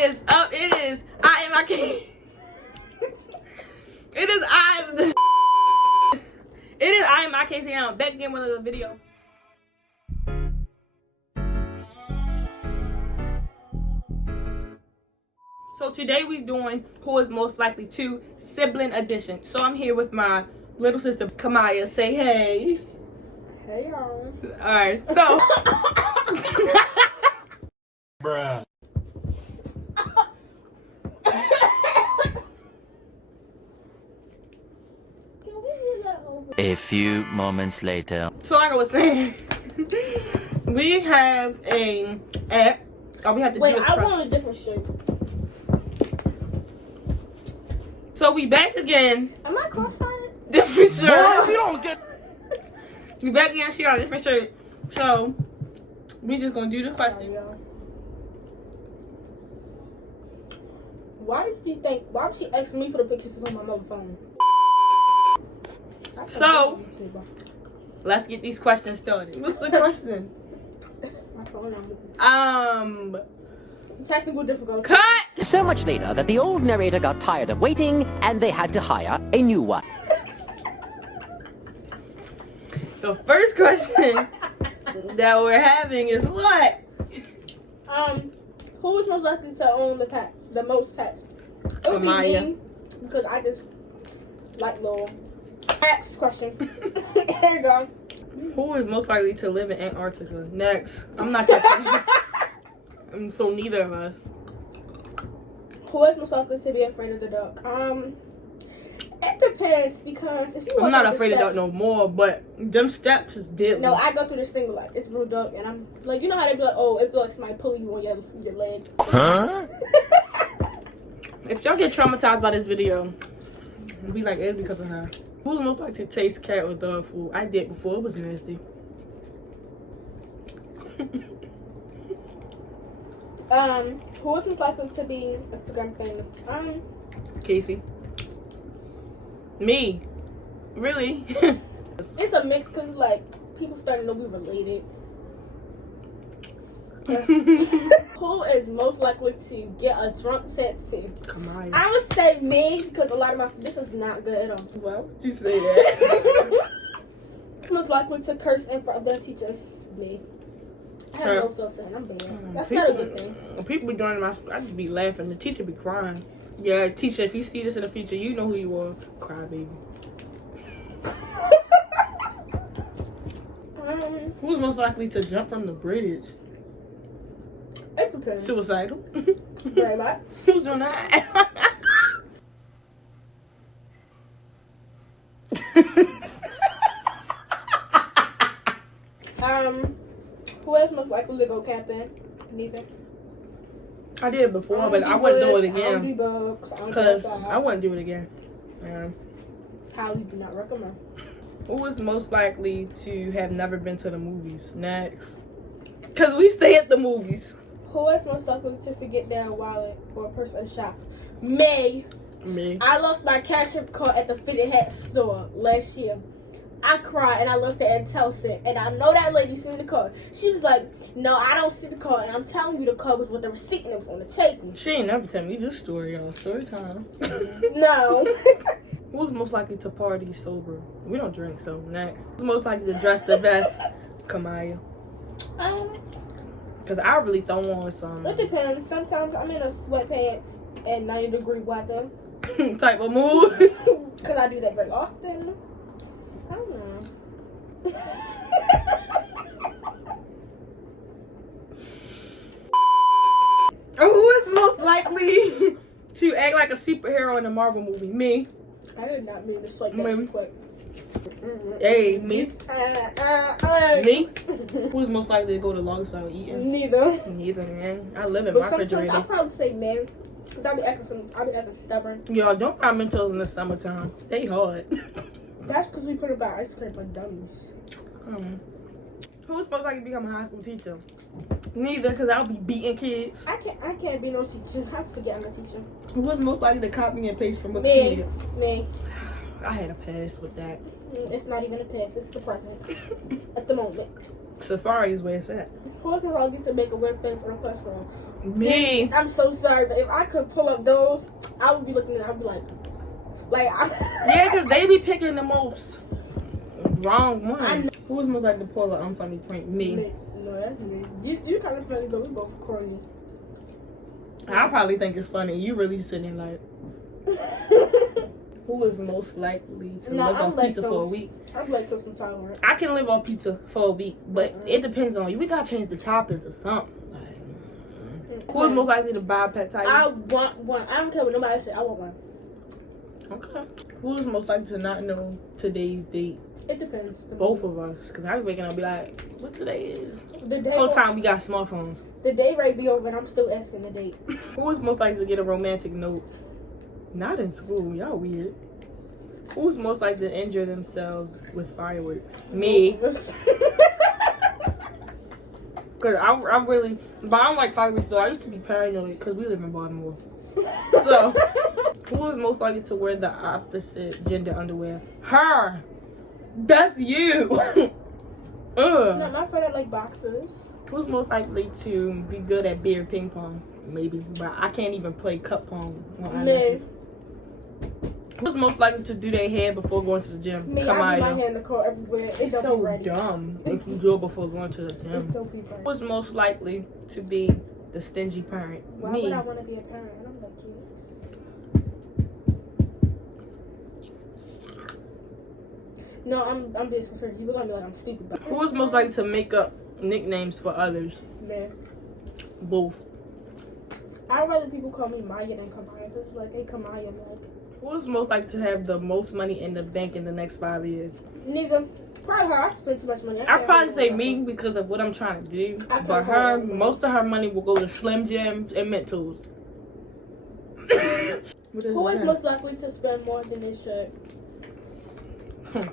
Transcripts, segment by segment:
is up. It is IAMIKACI. It is IAMIKACI. I'm back again with another video. So today we're doing who is most likely to sibling edition. So I'm here with my little sister Kamaya. Say hey. Hey y'all. Alright, so Bruh. A few moments later. So like I was saying, we have a app. All we have to do is I press. want a different shirt. So we back again. Am I cross-eyed? Different shirt. Boy, if you don't get... We back again. She got a different shirt. So we just gonna do the question. Why would she ask me for the picture if it's on my mobile phone? So let's get these questions started. What's the question? My phone number. Technical difficulty. Cut. So much later that the old narrator got tired of waiting and they had to hire a new one. The first question that we're having is what? Who is most likely to own the most pets? It would be Amaya. me, because I just like Lowell. Next question. Here you go. Who is most likely to live in Antarctica? Next. I'm not touching it. So neither of us. Who is most likely to be afraid of the dark? It depends, because if you I'm walk not up the afraid of steps- dark no more, but them steps is deadly. No, I go through this thing like it's real dark, and I'm like, you know how they be like, oh, it feels like somebody pulling you on your legs. Huh? If y'all get traumatized by this video, be like, it's because of her. Who's most likely to taste cat or dog food? I did before. It was nasty. Who is most likely to be Instagram famous? Casey. Me. Really? It's a mix, cause like people starting to be related. Who is most likely to get a drunk tattoo? Come on. I would say me, because a lot of this is not good at all. Well, You say that. most likely to curse in front of the teacher? Me. I have Her. no filter, and I'm bad. That's not a good thing. When people be doing my, I just be laughing. The teacher be crying. Yeah, teacher, if you see this in the future, you know who you are. Cry, baby. Who's most likely to jump from the bridge? It depends. Suicidal. Very much. Who's doing that? Who is most likely to go camping? Neither. I did it before, but I wouldn't do it again. Because I I wouldn't do it again. highly do not recommend. Who is most likely to have never been to the movies? Next. Because we stay at the movies. Who is most likely to forget their wallet or a purse at a shop? Me. Me. I lost my ketchup card at the fitted hat store last year. I cried and I lost it at Telson, and I know that lady seen the card. She was like, "No, I don't see the card, and I'm telling you the card was with the receipt and it was on the table." She ain't never tell me this story on story time. No. Who's most likely to party sober? We don't drink, so next. Who's most likely to dress the best? Kamaya. Because I really throw on some It depends. Sometimes I'm in a sweatpants and 90-degree weather. type of mood. Because I do that very often. I don't know. Who is most likely to act like a superhero in a Marvel movie? Me. I did not mean to swipe that too quick. Hey, me. Me? Me? Who's most likely to go the longest without eating? Neither. Neither, man. I live in But my sometimes refrigerator. I'll probably say man. Because I be acting stubborn. Y'all, don't buy Mentos in the summertime. They hard. That's because we put about ice cream like dummies. Who's most likely to become a high school teacher? Neither, because I'll be beating kids. I can't be no teacher. I forget I'm a teacher. Who was most likely to copy and paste from Me. Wikipedia? Me. I had a pass with that. It's not even a pass. It's the present. At the moment. Safari is where it's at. Who is more likely to make a weird face in a classroom? Me. I'm so sorry, but if I could pull up those, I would be looking at it, I'd be like Yeah, because they be picking the most wrong I ones. know. Who's most like to pull an unfunny prank? Me. No, that's me. You kind of funny, but we both corny. I probably think it's funny. You really sitting there like, who is most likely to live off pizza for a week? I'm lactose intolerant. I can live off pizza for a week, but it depends on you. We gotta change the toppings or something. Who is most likely to buy a pet tiger? I want one. I don't care what nobody says. I want one. Okay. Who is most likely to not know today's date? It depends. Both of us, because I be waking up and be like, what today is? The day Whole time we got smartphones. The day right be over and I'm still asking the date. Who is most likely to get a romantic note? Not in school. Y'all weird. Who's most likely to injure themselves with fireworks? Me. Because I'm really... But I don't like fireworks though. I used to be paranoid because we live in Baltimore. So, who is most likely to wear the opposite gender underwear? Her. That's you. It's not my friend that like boxers. Who's most likely to be good at beer ping pong? Maybe, but I can't even play cup pong. Me. Who's most likely to do their hair before going to the gym? Me, I do my hair in the car everywhere. It It's don't so be ready. dumb if you do it before going to the gym. It don't be ready. Who's most likely to be the stingy parent? Why Me. would I want to be a parent? I don't like kids. No, I'm being concerned. People gonna be like I'm stupid. But Who is most likely to make up nicknames for others? Man, Both. I'd rather people call me Maya than Kamaya. Because it's like, hey, Kamaya, like. Who is most likely to have the most money in the bank in the next 5 years? Neither. Probably her. I spend too much money. I'd probably say me because of what I'm trying to do. But her, most of her money will go to Slim Jims and Mentos. Who is most likely to spend more than they should?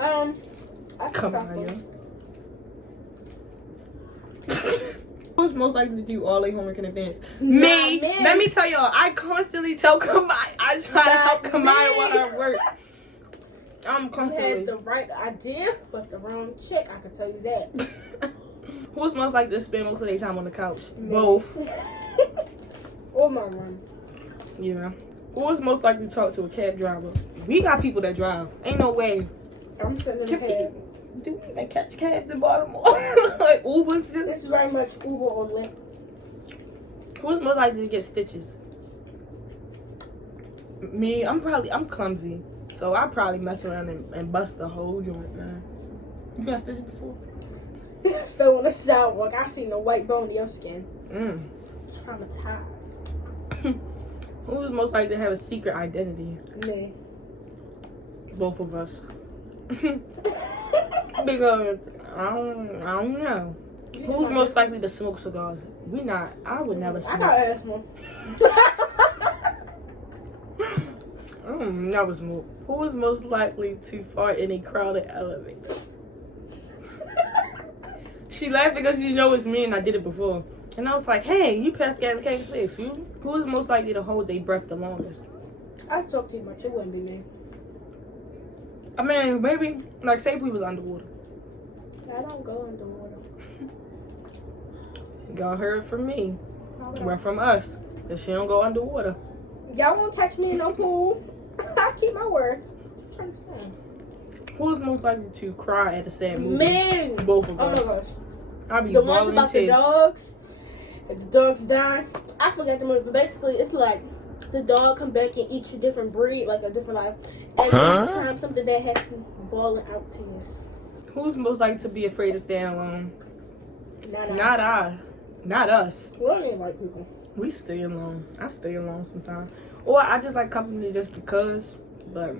I Come on, Who's most likely to do all their homework in advance? Me. me. Let me tell y'all, I constantly tell Kamaya. I try to help Kamaya with her work. I'm You constantly. had the right idea, but the wrong chick. I can tell you that. Who's most likely to spend most of their time on the couch? Me. Both. Or my room. Yeah. Who is most likely to talk to a cab driver? We got people that drive. Ain't no way. I'm sitting in the cab. Do we even catch cabs in Baltimore? Like Ubers? This is very much Uber or Lyft. Who's most likely to get stitches? Me. I'm clumsy. So I probably mess around and bust the whole joint, man. You got stitches before? Fell on the sidewalk. I seen a white bone in your skin. Traumatized. Who's most likely to have a secret identity? Me. Both of us. Because I don't know. Who's most likely to smoke cigars? We not. I would never I smoke. got asthma. I don't never smoke. Who is most likely to fart in a crowded elevator? She laughed because she knows it's me and I did it before. And I was like, hey, you passed gas, can't say excuse me. Who is most likely to hold their breath the longest? I talk too much. It wouldn't be me. I mean, maybe, like, say if we was underwater. I don't go underwater. Y'all heard from me. How would I- Well, from us. If she don't go underwater. Y'all won't catch me in no pool. I keep my word. What you trying to say? Who is most likely to cry at a sad movie? Me. Both of Oh my us. gosh. I'll be The ones bawling about the tears. dogs. If the dogs die. I forgot the movie, but basically it's like the dog come back and eat a different breed, like a different life. And every time something bad happens, bawling out tears. Who's most likely to be afraid of staying alone? Not Not us. We don't need white people. We stay alone. I stay alone sometimes. Or I just like company just because. But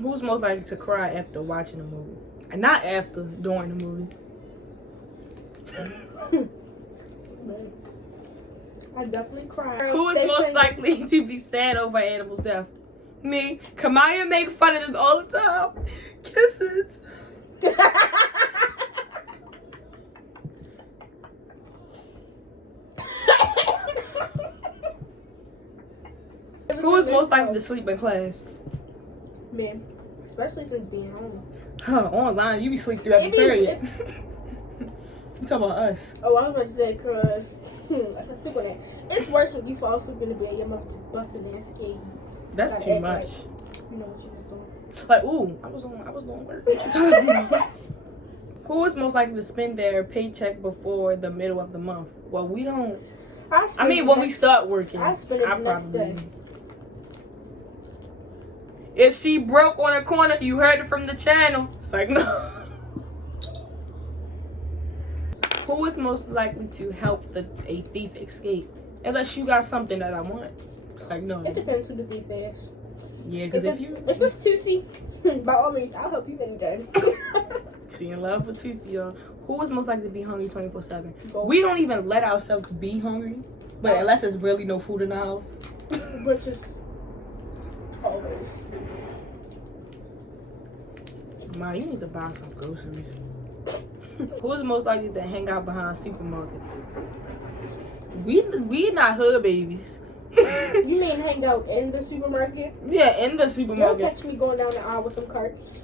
who's most likely to cry after watching a movie? And not after, during the movie. I definitely cry. Who is most likely to be sad over an animal's death? Me. Kamaya make fun of this all the time. Kisses. Who is most likely to sleep in class? Me. Especially since being home. Huh, online, you be sleep through every period. You talking about us? Oh, I was about to say, cause I should pick on that. It's worse when you fall asleep in the bed. Your mother just busted in and scared you. That's Like, too act much. like you know what she was doing. Like, ooh, I was doing work. What you talking about? Who is most likely to spend their paycheck before the middle of the month? Well, we don't. I mean, when we start working, I spend it the next day. If she broke on a corner, you heard it from the channel. It's like, no. Who is most likely to help a thief escape? Unless you got something that I want. It's like, no. It depends who the thief is. Yeah, because if it's Tusi, by all means, I'll help you anytime. She in love with Tusi, y'all. Who is most likely to be hungry 24/7? We don't even let ourselves be hungry, but unless there's really no food in the house. Which is always. Ma, you need to buy some groceries. Who is most likely to hang out behind supermarkets? We not hood babies. You mean hang out in the supermarket? Yeah, in the You'll supermarket. catch me going down the aisle with them carts.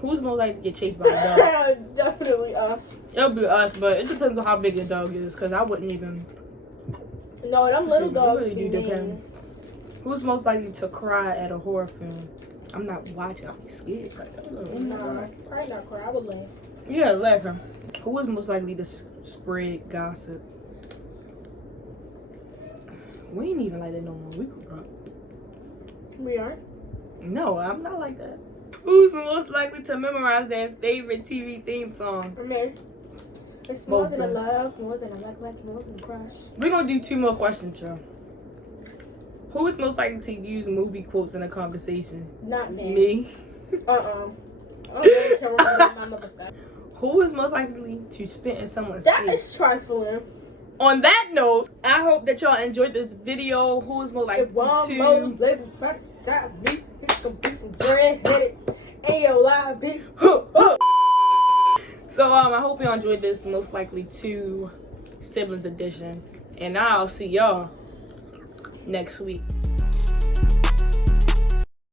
Who's most likely to get chased by a dog? Definitely us. It'll be us, but it depends on how big the dog is, because I wouldn't even. No, them little dogs really be do mean. depend. Who's most likely to cry at a horror film? I'm not watching. I'll be scared. Nah, probably not cry. I would laugh. Yeah, laugh him. Who is most likely to spread gossip? We ain't even like that no more. We could rock. We aren't. No, I'm not like that. Who's most likely to memorize their favorite TV theme song? I mean, it's more Both than a of us. love, more than a like, more than a crush. We're gonna do 2 more questions, y'all. Who is most likely to use movie quotes in a conversation? Not me. Me. I don't really care what my mother said. Who is most likely to spit in someone's That face? is trifling. On that note, I hope that y'all enjoyed this video. Who is more likely If one more to... label try to stop me, it's gonna be some dread-headed AOI bitch. So I hope y'all enjoyed this most likely 2 siblings edition. And I'll see y'all next week.